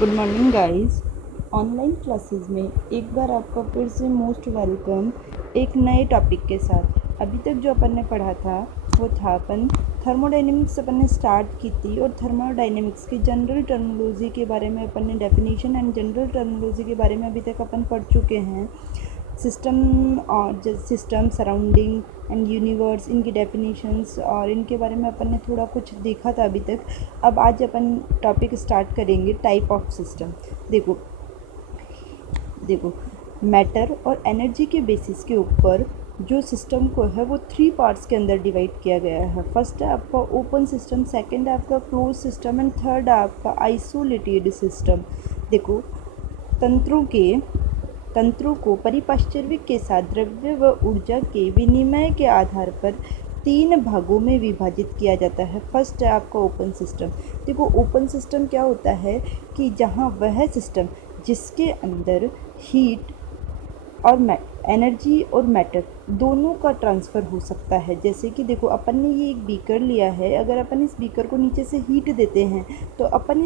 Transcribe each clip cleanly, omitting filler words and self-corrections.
Good morning guys. Online classes में एक बार आपका फिर से मोस्ट वेलकम एक नए टॉपिक के साथ। अभी तक जो अपन ने पढ़ा था वो था अपन थर्मोडाइनमिक्स अपन ने स्टार्ट की थी, और थर्मोडाइनमिक्स की जनरल टर्मिनोलॉजी के बारे में अपन ने डेफिनेशन एंड जनरल टर्मिनोलॉजी के बारे में अभी तक अपन पढ़ चुके हैं। सिस्टम और सिस्टम सराउंडिंग एंड यूनिवर्स, इनकी डेफिनेशंस और इनके बारे में अपन ने थोड़ा कुछ देखा था अभी तक। अब आज अपन टॉपिक स्टार्ट करेंगे टाइप ऑफ सिस्टम। देखो देखो मैटर और एनर्जी के बेसिस के ऊपर जो सिस्टम को है वो 3 पार्ट्स के अंदर डिवाइड किया गया है। फर्स्ट है आपका ओपन सिस्टम, सेकंड है आपका क्लोज सिस्टम एंड थर्ड है आपका आइसोलेटेड सिस्टम। देखो तंत्रों को परिपार्श्विक के साथ द्रव्य व ऊर्जा के विनिमय के आधार पर 3 भागों में विभाजित किया जाता है। फर्स्ट है आपका ओपन सिस्टम। देखो ओपन सिस्टम क्या होता है कि जहाँ वह सिस्टम जिसके अंदर हीट और एनर्जी और मैटर दोनों का ट्रांसफ़र हो सकता है। जैसे कि देखो अपन ने ये एक बीकर लिया है, अगर अपन इस बीकर को नीचे से हीट देते हैं तो अपन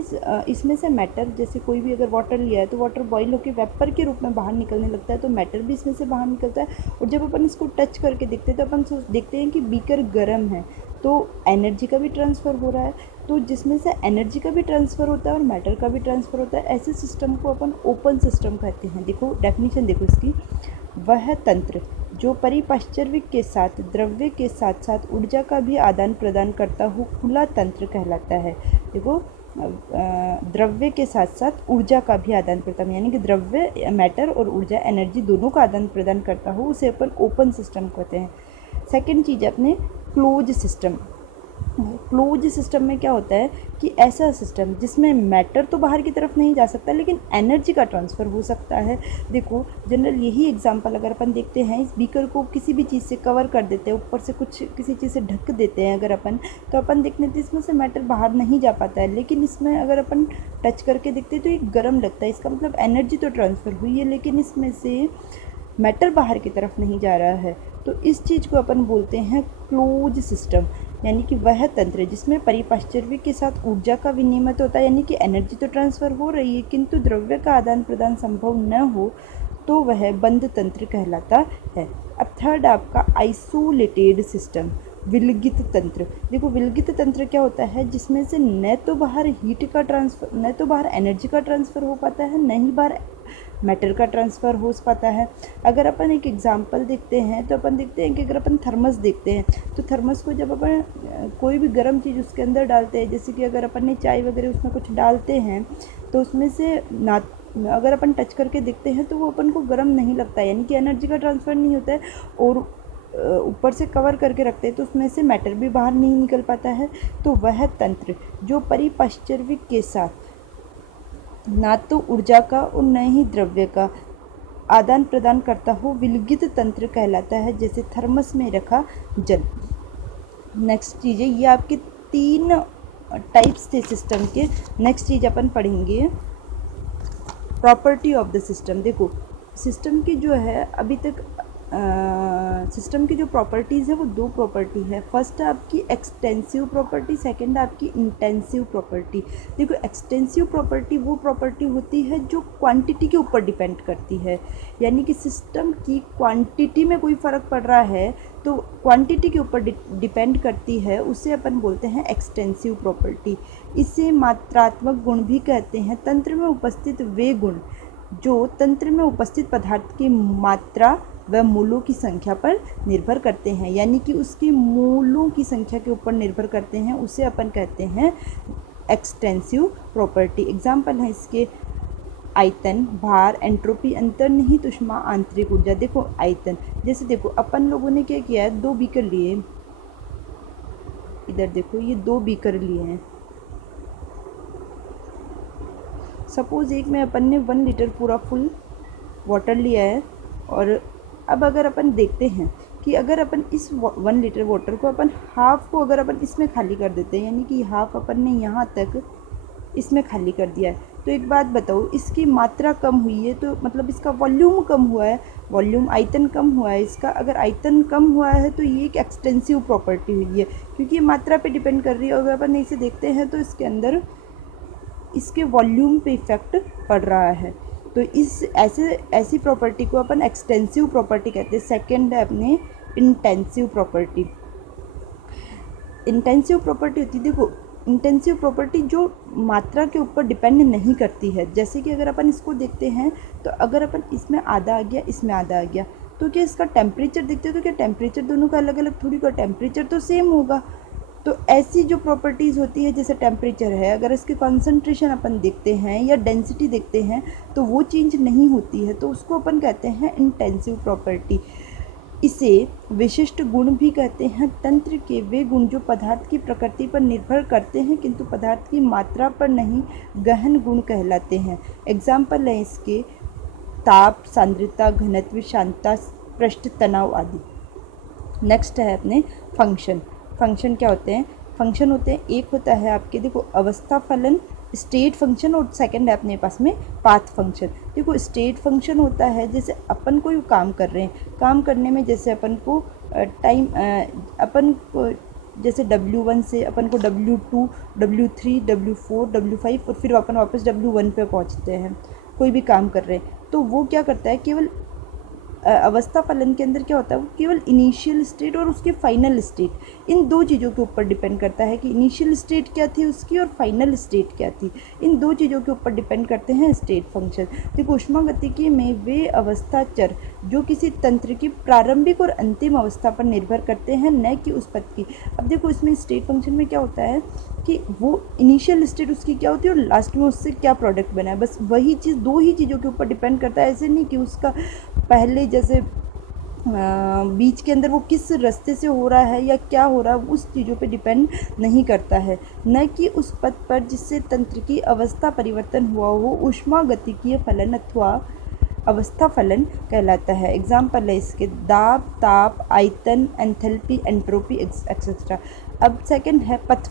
इसमें से मैटर, जैसे कोई भी अगर वाटर लिया है तो वाटर बॉईल होकर वेपर के रूप में बाहर निकलने लगता है, तो मैटर भी इसमें से बाहर निकलता है। और जब अपन इसको टच करके देखते हैं तो अपन देखते हैं कि बीकर गर्म है, तो एनर्जी का भी ट्रांसफ़र हो रहा है। तो जिसमें से एनर्जी का भी ट्रांसफ़र होता है और मैटर का भी ट्रांसफ़र होता है, ऐसे सिस्टम को अपन ओपन सिस्टम कहते हैं। देखो डेफिनेशन देखो इसकी, वह तंत्र जो परिपार्श्विक के साथ द्रव्य के साथ साथ ऊर्जा का भी आदान प्रदान करता हो खुला तंत्र कहलाता है। देखो द्रव्य के साथ साथ ऊर्जा का भी आदान प्रदान, यानी कि द्रव्य मैटर और ऊर्जा एनर्जी दोनों का आदान प्रदान करता हो, उसे अपन ओपन सिस्टम कहते हैं। सेकंड चीज़ है अपने क्लोज सिस्टम। क्लोज सिस्टम में क्या होता है कि ऐसा सिस्टम जिसमें मैटर तो बाहर की तरफ नहीं जा सकता लेकिन एनर्जी का ट्रांसफ़र हो सकता है। देखो जनरल यही एग्जांपल अगर अपन देखते हैं, इस बीकर को किसी भी चीज़ से कवर कर देते हैं, ऊपर से कुछ किसी चीज़ से ढक देते हैं अगर अपन, तो अपन देखते हैं इसमें से मैटर बाहर नहीं जा पाता है। लेकिन इसमें अगर अपन टच करके देखते हैं तो ये गर्म लगता है, इसका मतलब एनर्जी तो ट्रांसफ़र हुई है लेकिन इसमें से मैटर बाहर की तरफ नहीं जा रहा है। तो इस चीज़ को अपन बोलते हैं क्लोज सिस्टम, यानी कि वह तंत्र जिसमें परिपार्श्विक के साथ ऊर्जा का विनिमय तो होता है, यानी कि एनर्जी तो ट्रांसफ़र हो रही है किंतु द्रव्य का आदान प्रदान संभव न हो, तो वह बंद तंत्र कहलाता है। अब थर्ड आपका आइसोलेटेड सिस्टम, विलगित तंत्र। देखो विलगित तंत्र क्या होता है, जिसमें से न तो बाहर हीट का ट्रांसफ़र, न तो बाहर एनर्जी का ट्रांसफ़र हो पाता है, न ही बाहर मैटर का ट्रांसफ़र हो पाता है। अगर अपन एक एग्जांपल देखते हैं तो अपन देखते हैं कि अगर अपन थर्मस देखते हैं तो थर्मस को जब अपन कोई भी गर्म चीज़ उसके अंदर डालते हैं, जैसे कि अगर अपन ने चाय वगैरह उसमें कुछ डालते हैं तो उसमें से ना अगर अपन टच करके देखते हैं तो वो अपन को गर्म नहीं लगता है, यानी कि एनर्जी का ट्रांसफ़र नहीं होता है। और ऊपर से कवर करके रखते हैं तो उसमें से मैटर भी बाहर नहीं निकल पाता है। तो वह तंत्र जो परिपार्श्विक के साथ ना तो ऊर्जा का और न ही द्रव्य का आदान प्रदान करता हो विलगित तंत्र कहलाता है, जैसे थर्मस में रखा जल। नेक्स्ट चीज़ है, ये आपके 3 टाइप्स थे सिस्टम के। नेक्स्ट चीज़ अपन पढ़ेंगे प्रॉपर्टी ऑफ द सिस्टम। देखो सिस्टम की जो है अभी तक सिस्टम की जो प्रॉपर्टीज़ है वो 2 प्रॉपर्टी है। फर्स्ट है आपकी एक्सटेंसिव प्रॉपर्टी, सेकंड है आपकी इंटेंसिव प्रॉपर्टी। देखो एक्सटेंसिव प्रॉपर्टी वो प्रॉपर्टी होती है जो क्वांटिटी के ऊपर डिपेंड करती है, यानी कि सिस्टम की क्वांटिटी में कोई फ़र्क पड़ रहा है तो क्वांटिटी के ऊपर डिपेंड करती है, उसे अपन बोलते हैं एक्सटेंसिव प्रॉपर्टी। इसे मात्रात्मक गुण भी कहते हैं। तंत्र में उपस्थित वे गुण जो तंत्र में उपस्थित पदार्थ की मात्रा व मूलों की संख्या पर निर्भर करते हैं, यानी कि उसके मूलों की संख्या के ऊपर निर्भर करते हैं, उसे अपन कहते हैं एक्सटेंसिव प्रॉपर्टी। एग्जाम्पल है इसके आयतन, भार, एंट्रोपी, अंतर्निहित ऊष्मा, आंतरिक ऊर्जा। देखो आयतन, जैसे देखो अपन लोगों ने क्या किया है, 2 बीकर लिए, इधर देखो ये 2 बीकर लिए हैं। सपोज़ एक में अपन ने 1 लीटर पूरा फुल वाटर लिया है, और अब अगर अपन देखते हैं कि अगर अपन इस 1 लीटर वाटर को अपन हाफ़ को अगर अपन इसमें खाली कर देते हैं, यानी कि हाफ़ अपन ने यहाँ तक इसमें खाली कर दिया है, तो एक बात बताओ, इसकी मात्रा कम हुई है तो मतलब इसका वॉल्यूम कम हुआ है, वॉल्यूम आयतन कम हुआ है इसका। अगर आयतन कम हुआ है तो ये एक एक्सटेंसिव प्रॉपर्टी हुई है, क्योंकि ये मात्रा पे डिपेंड कर रही है। अगर अपन इसे देखते हैं तो इसके अंदर इसके वॉल्यूम पे इफेक्ट पड़ रहा है। तो इस ऐसी प्रॉपर्टी को अपन एक्सटेंसिव प्रॉपर्टी कहते हैं। सेकंड है अपने इंटेंसिव प्रॉपर्टी। इंटेंसिव प्रॉपर्टी होती है, देखो इंटेंसिव प्रॉपर्टी जो मात्रा के ऊपर डिपेंड नहीं करती है। जैसे कि अगर अपन इसको देखते हैं तो अगर अपन इसमें आधा आ गया, इसमें आधा आ गया, तो क्या इसका टेम्परेचर देखते हो तो क्या टेम्परेचर दोनों का अलग अलग थोड़ी का, टेम्परेचर तो सेम होगा। तो ऐसी जो प्रॉपर्टीज़ होती है जैसे टेम्परेचर है, अगर इसकी कॉन्सेंट्रेशन अपन देखते हैं या डेंसिटी देखते हैं तो वो चेंज नहीं होती है, तो उसको अपन कहते हैं इंटेंसिव प्रॉपर्टी। इसे विशिष्ट गुण भी कहते हैं। तंत्र के वे गुण जो पदार्थ की प्रकृति पर निर्भर करते हैं किंतु पदार्थ की मात्रा पर नहीं, गहन गुण कहलाते हैं। एग्जाम्पल है इसके ताप, सांद्रता, घनत्व, शांतता, पृष्ठ तनाव आदि। नेक्स्ट है अपने फंक्शन। फंक्शन क्या होते हैं? फंक्शन होते हैं, एक होता है आपके देखो अवस्था फलन, स्टेट फंक्शन, और सेकंड है अपने पास में पाथ फंक्शन। देखो स्टेट फंक्शन होता है जैसे अपन कोई काम कर रहे हैं, काम करने में जैसे अपन को टाइम अपन को जैसे W1 से अपन को W2, W3, W4, W5 और फिर अपन वापस W1 पे पहुंचते हैं, कोई भी काम कर रहे हैं। तो वो क्या करता है, केवल अवस्था फलन के अंदर क्या होता है, वो केवल इनिशियल स्टेट और उसके फाइनल स्टेट, इन दो चीज़ों के ऊपर डिपेंड करता है कि इनिशियल स्टेट क्या थी उसकी और फाइनल स्टेट क्या थी। इन दो चीज़ों के ऊपर डिपेंड करते हैं स्टेट फंक्शन। देखो ऊष्मागतिकी में वे अवस्था चर जो किसी तंत्र की प्रारंभिक और अंतिम अवस्था पर निर्भर करते हैं, न कि उस पद की। अब देखो इसमें स्टेट फंक्शन में क्या होता है कि वो इनिशियल स्टेट उसकी क्या होती है और लास्ट में उससे क्या प्रोडक्ट बना है, बस वही चीज़, दो ही चीज़ों के ऊपर डिपेंड करता है। ऐसे नहीं कि उसका पहले जैसे बीच के अंदर वो किस रास्ते से हो रहा है या क्या हो रहा है, उस चीज़ों पे डिपेंड नहीं करता है, न कि उस पथ पर जिससे तंत्र की अवस्था परिवर्तन हुआ हो। ऊष्मागतिकीय फलन अथवा अवस्था फलन कहलाता है। एग्जाम्पल है इसके दाब, ताप, आयतन, एंथैल्पी, एंट्रोपी एक्सेट्रा। अब सेकंड है पथ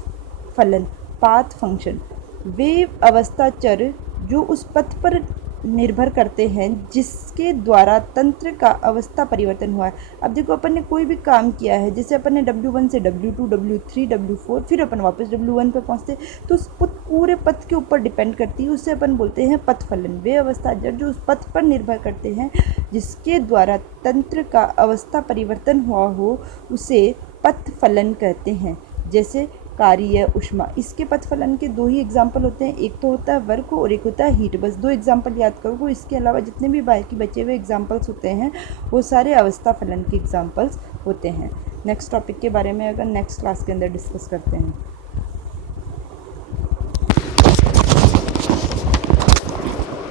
फलन, पाथ फंक्शन। वे अवस्था चर जो उस पथ पर निर्भर करते हैं जिसके द्वारा तंत्र का अवस्था परिवर्तन हुआ है। अब देखो अपन ने कोई भी काम किया है, जैसे अपन ने W1 से W2, W3, W4, फिर अपन वापस W1 पे पहुंचते, तो उस पूरे पथ के ऊपर डिपेंड करती है, उससे अपन बोलते हैं पथ फलन। वे अवस्था जो उस पथ पर निर्भर करते हैं जिसके द्वारा तंत्र का अवस्था परिवर्तन हुआ हो, उसे पथ फलन कहते हैं। जैसे कार्य, ऊष्मा, इसके पथ फलन के दो ही एग्जाम्पल होते हैं, एक तो होता है वर्क और एक होता है हीट। बस दो एग्जाम्पल याद करो, इसके अलावा जितने भी बाकी बचे हुए एग्जाम्पल्स होते हैं वो सारे अवस्था फलन के एग्जाम्पल्स होते हैं। नेक्स्ट टॉपिक के बारे में अगर नेक्स्ट क्लास के अंदर डिस्कस करते हैं।